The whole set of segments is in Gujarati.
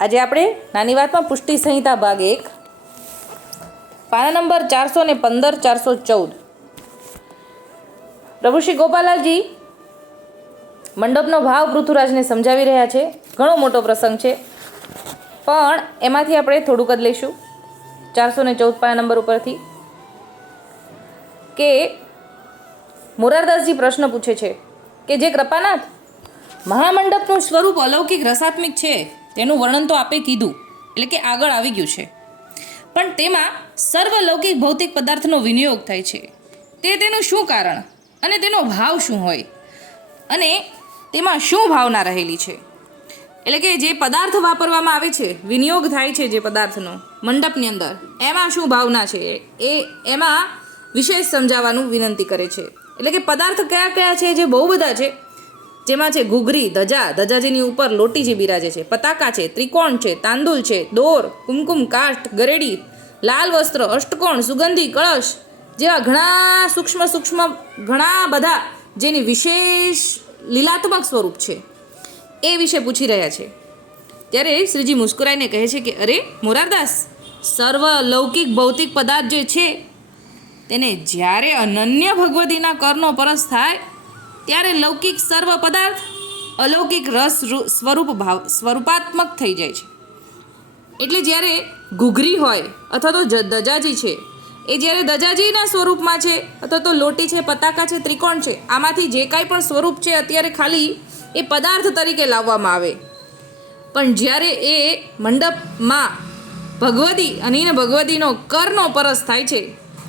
આજે આપણે નાની વાતમાં પુષ્ટિ સંહિતા ભાગ એક, પાના નંબર ચારસો ને પંદર, ચારસો ચૌદ. પ્રભુ શ્રી ગોપાલાલજી મંડપનો ભાવ પૃથુરાજને સમજાવી રહ્યા છે. ઘણો મોટો પ્રસંગ છે. પણ એમાંથી આપણે થોડુંક જ લઈશું. ચારસો ને ચૌદ પાના નંબર ઉપરથી. કે મોરારદાસજી પ્રશ્ન પૂછે છે કે જે કૃપાનાથ, મહામંડપનું સ્વરૂપ અલૌકિક રસાત્મિક છે. તેનું વર્ણન તો આપે કીધું, એટલે કે આગળ આવી ગયું છે. પણ તેમાં સર્વલૌકિક ભૌતિક પદાર્થનો વિનિયોગ થાય છે. તે તેનું શું કારણ અને તેનો ભાવ શું હોય? અને તેમાં શું ભાવના રહેલી છે? એટલે કે જે પદાર્થ વાપરવામાં આવે છે, વિનિયોગ થાય છે જે પદાર્થનો મંડપની અંદર, એમાં શું ભાવના છે? એ એમાં વિશેષ સમજાવવાનું વિનંતી કરે છે. એટલે કે પદાર્થ કયા કયા છે જે બહુ બધા છે જેમાં છે ઘૂઘરી, ધજા, ધજાજીની ઉપર લોટી જે બિરાજે છે. પતાકા છે, ત્રિકોણ છે, તાંદુલ છે, દોર, કુમકુમ કાષ્ઠ ગરેડી, લાલ વસ્ત્ર, અષ્ટકોણ, સુગંધી, કળશ જેવા ઘણા સૂક્ષ્મ સૂક્ષ્મ ઘણા બધા જેની વિશેષ લીલાત્મક સ્વરૂપ છે. એ વિશે પૂછી રહ્યા છે. ત્યારે શ્રીજી મુસ્કુરાઈને કહે છે કે, અરે, મોરારદાસ, સર્વ લૌકિક ભૌતિક પદાર્થ જે છે, તેને જ્યારે અનન્ય ભગવતીના કરનો પરસ થાય ત્યારે લૌકિક સર્વ પદાર્થ અલૌકિક રસ સ્વરૂપ ભાવ, સ્વરૂપાત્મક થઈ જાય છે. એટલે જ્યારે ઘૂઘરી હોય અથવા તો દજાજી છે, એ જ્યારે દજાજીના સ્વરૂપમાં છે અથવા તો લોટી છે, પતાકા છે, ત્રિકોણ છે, આમાંથી જે કાંઈ પણ સ્વરૂપ છે અત્યારે ખાલી એ પદાર્થ તરીકે લાવવામાં આવે. પણ જ્યારે એ મંડપમાં ભગવતી અને ભગવદીનો કરનો પરસ થાય છે,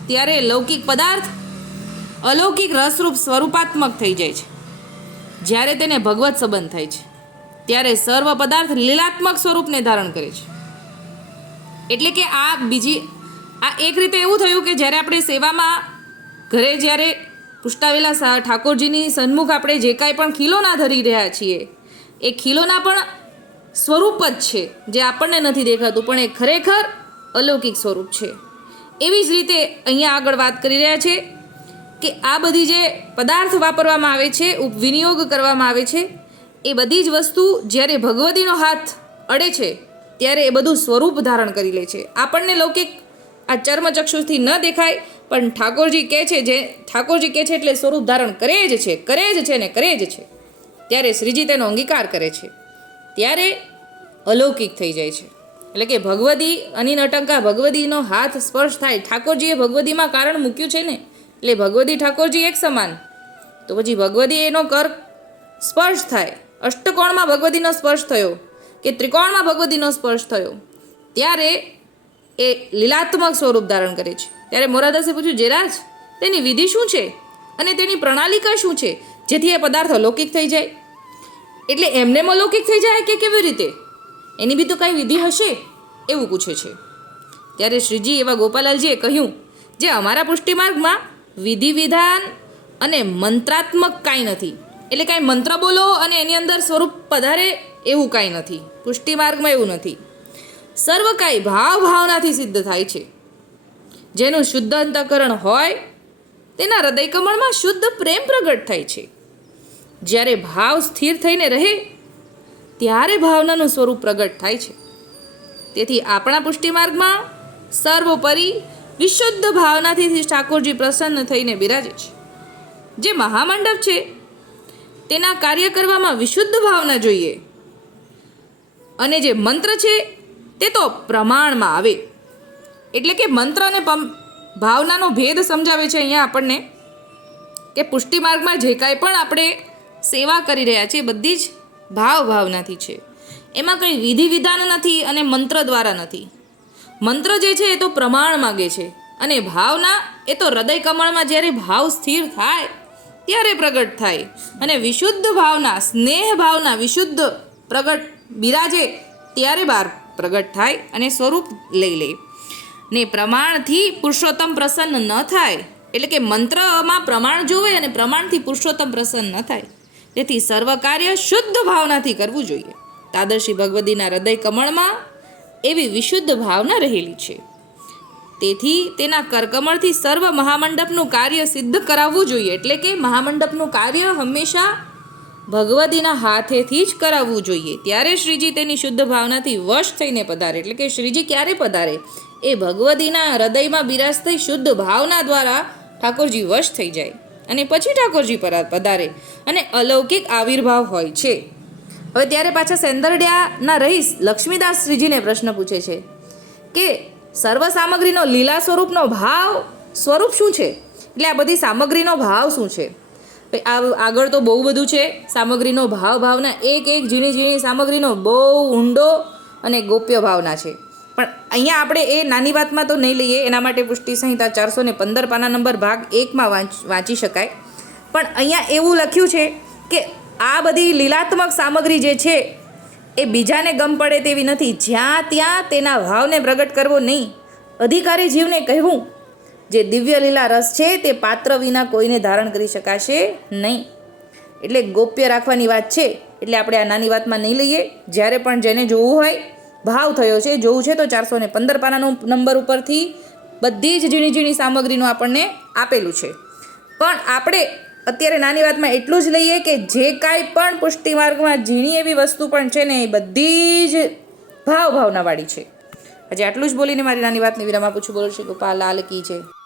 ત્યારે લૌકિક પદાર્થ અલૌકિક રસરૂપ સ્વરૂપાત્મક થઈ જાય છે. જ્યારે તેને ભગવત સંબંધ થાય છે, ત્યારે સર્વ પદાર્થ લીલાત્મક સ્વરૂપને ધારણ કરે છે. એટલે કે આ બીજી, આ એક રીતે એવું થયું કે જ્યારે આપણે સેવામાં ઘરે જ્યારે પુષ્ટાવેલા ઠાકોરજીની સન્મુખ આપણે જે કાંઈ પણ ખીલોના ધરી રહ્યા છીએ, એ ખીલોના પણ સ્વરૂપ જ છે, જે આપણને નથી દેખાતું, પણ એ ખરેખર અલૌકિક સ્વરૂપ છે. એવી જ રીતે અહીંયા આગળ વાત કરી રહ્યા છે કે આ બધી જે પદાર્થ વાપરવામાં આવે છે વિનિયોગ કરવામાં આવે છે, એ બધી જ વસ્તુ જ્યારે ભગવતીનો હાથ અડે છે, ત્યારે એ બધું સ્વરૂપ ધારણ કરી લે છે. આપણને લૌકિક આ ચર્મચક્ષુથી ન દેખાય, પણ ઠાકોરજી કહે છે જે, ઠાકોરજી કહે છે એટલે સ્વરૂપ ધારણ કરે જ છે, કરે જ છે ને કરે જ છે. ત્યારે શ્રીજી તેનો અંગીકાર કરે છે. ત્યારે અલૌકિક થઈ જાય છે. એટલે કે ભગવદી અનિન અટંકા ભગવદીનો હાથ સ્પર્શ થાય. ઠાકોરજીએ ભગવદીમાં કારણ મૂક્યું છે ને? એટલે ભગવદી ઠાકોરજી એક સમાન. તો પછી ભગવદી એનો કર સ્પર્શ થાય. અષ્ટકોણમાં ભગવતીનો સ્પર્શ થયો કે ત્રિકોણમાં ભગવતીનો સ્પર્શ થયો? ત્યારે એ લીલાત્મક સ્વરૂપ ધારણ કરે છે. ત્યારે મોરાદાસે પૂછ્યું, જેરાજ, તેની વિધિ શું છે? અને તેની પ્રણાલિકા શું છે? જેથી એ પદાર્થ અલૌકિક થઈ જાય? એટલે એમને અલૌકિક થઈ જાય કે કેવી રીતે? એની બી તો કાંઈ વિધિ હશે? એવું પૂછે છે. ત્યારે શ્રીજી એવા ગોપાલાલજીએ કહ્યું, જે અમારા પુષ્ટિ માર્ગમાં વિધિ વિધાન અને મંત્રાત્મક કાંઈ નથી. એટલે કાંઈ મંત્ર બોલો અને એની અંદર સ્વરૂપ પધારે એવું કાંઈ નથી. પુષ્ટિ માર્ગમાં એવું નથી. સર્વ કાંઈ ભાવ ભાવનાથી સિદ્ધ થાય છે. જેનું શુદ્ધ અંતકરણ હોય, તેના હૃદય કમળમાં શુદ્ધ પ્રેમ પ્રગટ થાય છે. જ્યારે ભાવ સ્થિર થઈને રહે, ત્યારે ભાવનાનું સ્વરૂપ પ્રગટ થાય છે. તેથી આપણા પુષ્ટિ માર્ગમાં સર્વોપરી વિશુદ્ધ ભાવનાથી ઠાકોરજી પ્રસન્ન થઈને બિરાજે છે. જે મહામંડપ છે, તેના કાર્ય કરવામાં વિશુદ્ધ ભાવના જોઈએ. અને જે મંત્ર છે, તે તો પ્રમાણમાં આવે. એટલે કે મંત્ર અને ભાવનાનો ભેદ સમજાવે છે અહીંયા આપણને, કે પુષ્ટિ માર્ગમાં જે કાંઈ પણ આપણે સેવા કરી રહ્યા છીએ બધી જ ભાવ ભાવનાથી છે. એમાં કંઈ વિધિ વિધાન નથી અને મંત્ર દ્વારા નથી. મંત્ર જે છે એ તો પ્રમાણ માગે છે. અને ભાવના એ તો હૃદય કમળમાં જ્યારે ભાવ સ્થિર થાય, ત્યારે પ્રગટ થાય. અને વિશુદ્ધ ભાવના, સ્નેહ ભાવના વિશુદ્ધ પ્રગટ બિરાજે, ત્યારે બહાર પ્રગટ થાય અને સ્વરૂપ લઈ લે. ને પ્રમાણથી પુરુષોત્તમ પ્રસન્ન ન થાય, એટલે કે મંત્રમાં પ્રમાણ જોવે અને પ્રમાણથી પુરુષોત્તમ પ્રસન્ન ન થાય. તેથી સર્વ કાર્ય શુદ્ધ ભાવનાથી કરવું જોઈએ. તાદર્શી ભગવદીના હૃદય કમળમાં એવી વિશુદ્ધ ભાવના રહેલી છે. તેથી તેના કરકમળથી સર્વ મહામંડપનું કાર્ય સિદ્ધ કરાવવું જોઈએ. એટલે કે મહામંડપનું કાર્ય હંમેશા ભગવતીના હાથેથી જ કરાવવું જોઈએ. ત્યારે શ્રીજી તેની શુદ્ધ ભાવનાથી વશ થઈને પધારે. એટલે કે શ્રીજી ક્યારે પધારે? એ ભગવતીના હૃદયમાં બિરાજ થઈ શુદ્ધ ભાવના દ્વારા ઠાકોરજી વશ થઈ જાય. અને પછી ઠાકોરજી પધારે. અને અલૌકિક આવિર્ભાવ હોય છે. હવે ત્યારે પાછા સેંદરડિયાના રહીશ લક્ષ્મીદાસ શ્રીજીને પ્રશ્ન પૂછે છે કે સર્વ સામગ્રીનો લીલા સ્વરૂપનો ભાવ સ્વરૂપ શું છે? એટલે આ બધી સામગ્રીનો ભાવ શું છે? આ આગળ તો બહુ બધું છે. સામગ્રીનો ભાવ ભાવના એક એક ઝીણી ઝીણી સામગ્રીનો બહુ ઊંડો અને ગોપ્ય ભાવના છે. પણ અહીંયા આપણે એ નાની વાતમાં તો નહીં લઈએ, એના માટે પુષ્ટિ સંહિતા ચારસો ને પંદર પાના નંબર ભાગ એકમાં વાંચી શકાય. પણ અહીંયા એવું લખ્યું છે કે આ બધી લીલાત્મક સામગ્રી જે છે, એ બીજાને ગમ પડે તેવી નથી. જ્યાં ત્યાં તેના ભાવને પ્રગટ કરવો નહીં. અધિકારી જીવને કહેવું, જે દિવ્ય લીલા રસ છે, તે પાત્ર વિના કોઈને ધારણ કરી શકાશે નહીં. એટલે ગોપ્ય રાખવાની વાત છે. એટલે આપણે આ નાની વાતમાં નહીં લઈએ. જ્યારે પણ જેને જોવું હોય, ભાવ થયો છે, જોવું છે, તો ચારસો ને પંદર પાનાનો નંબર ઉપરથી બધી જ ઝીણી ઝીણી સામગ્રીનું આપણને આપેલું છે. પણ આપણે અત્યારે નાની વાતમાં એટલું જ લઈએ કે જે કાંઈ પણ પુષ્ટિ માર્ગમાં ઝીણી એવી વસ્તુ પણ છે ને એ બધી જ ભાવ ભાવનાવાળી છે. હજી આટલું જ બોલીને મારી નાની વાતની વિરામ આપું છું. બોલું છું, ગોપાલ, લાલ કી છે